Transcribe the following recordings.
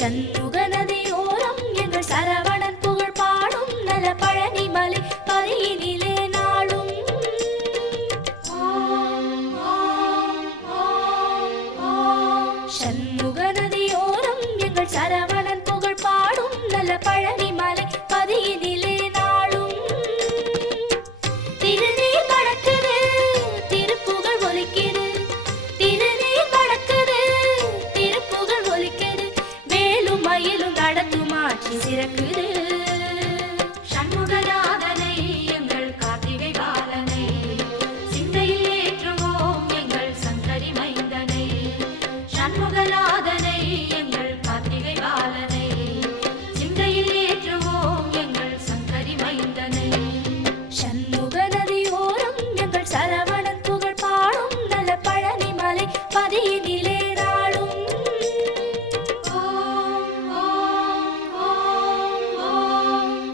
சண்முக நதியோரம் எங்கள் சரவணன் புகழ் பாடும் நல பழனி மலை பதியினிலே நாளும் சண்முக நதியோரம் எங்கள் சரவணன் புகழ் பாடும் நல பழனி மலை பதியினிலே நாளும் திருநீர் மணக்குது திருப்புகழ் ஒலிக்குது திருநீர் மணக்குது திருப்புகழ் ஒலிக்குது வேலும் மயிலும் நடத்தும் ஆட்சி சிறக்குது சண்முகநாதனை எங்கள் கார்த்திகை பாலனை சிந்தையில் ஏற்றுவோம் எங்கள் சங்கரி மைந்தனை சண்முகநாதனை எங்கள் கார்த்திகை பாலனை சிந்தையில் ஏற்றுவோம் எங்கள் சங்கரி மைந்தனை சண்முக நதியோரம் எங்கள் சரவணன் புகழ் பாடும் நல பழனி மலை பதியினிலே நாளும் ஓம் ஓம் ஓம் ஓம்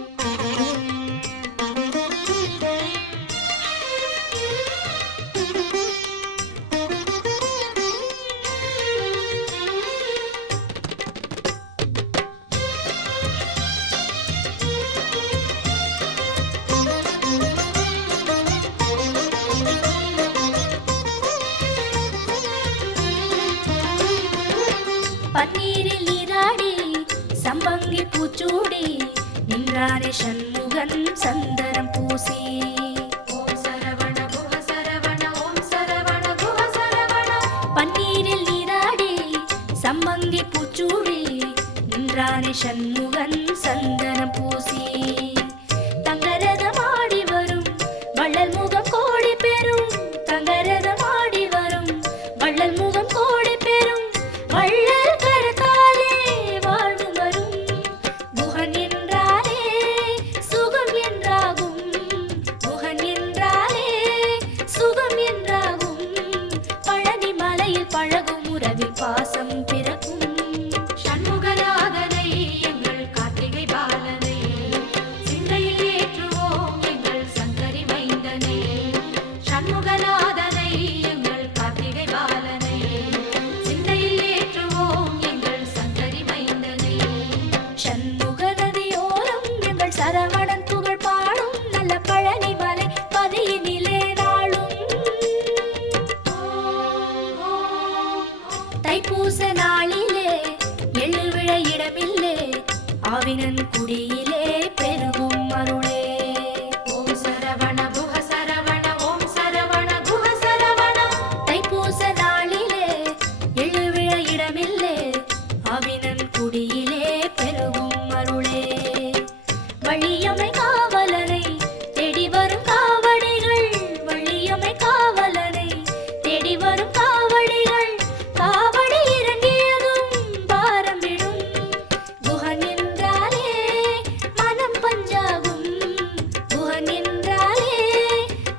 பன்னீரில் நீராடி சம்பங்கி பூச்சூடி நின்றாரே சண்முகன் சந்தனம் பூசி ஓம் சரவண குஹ சரவண ஓம் சரவண குஹ சரவண பன்னீரில் நீராடி சம்பங்கி பூச்சூடி நின்றாரே சண்முகன் சந்தனம் பூசி தங்கரதமாடி வரும் வள்ளல் முகம் கோடி பெறும் தங்கரதமாடி வரும் வள்ளல் முகம் கோடி பெறும் வள்ளல் கரத்தாலே வாழ்வு வரும் குகன் என்றாலே சுகம் என்றாகும் குகன் என்றாலே சுகம் என்றாகும் பழனி மலையில் பழகும் உறவில் பாசம் பிறக்கும் சண்முகநாதனை எங்கள் கார்த்திகை பாலனை சிந்தையில் ஏற்றுவோம் எங்கள் சங்கரி மைந்தனை சண்முகநாதனை எங்கள் கார்த்திகை பாலனை சிந்தையில் ஏற்றுவோம் எங்கள் சங்கரி மைந்தனை சண்முக நதியோரம் எங்கள் சரவணன் புகழ் பாடும் நல்ல பழனி மலை பதியினிலே நாளும் தைப்பூச நாளிலே எழுவிழ இடமில்லே ஆவினன் குடியிலே பெருகும் அருளே ஓம் சரவண குஹ சரவண ஓம் சரவண குஹ சரவண தைப்பூச நாளிலே எழுவிழ இடமில்லே ஆவினன் குடியிலே பெருகும் அருளே வள்ளியம்மை காவலனை தேடி வரும் காவடிகள் வள்ளியம்மை காவலனை தேடி வரும் காவடிகள் காவடி இறங்கியதும் பாரம் விடும் குகன் என்றாலே மனம் பஞ்சாகும் குகன் என்றாலே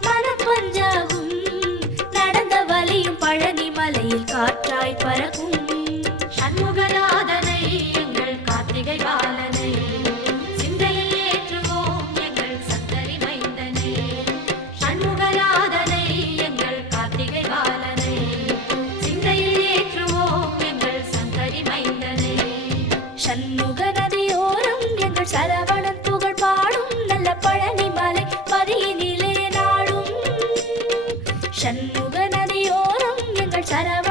மனம் பஞ்சாகும் நடந்த வலியும் பழனி மலையில் காற்றாய் பறக்கும் சண்முகநாதனை எங்கள் கார்த்திகை பாலனை சிந்தையில் ஏற்றுவோம் எங்கள் சங்கரி மைந்தனை சண்முகநாதனை எங்கள் கார்த்திகை பாலனை சிந்தையில் ஏற்றுவோம் எங்கள் சங்கரி மைந்தனை சண்முக நதியோரம் எங்கள் சரவணன் புகழ் பாடும் நல்ல பழனி மலை பதியினிலே நாளும் சண்முக நதியோரம் எங்கள் சரவணன்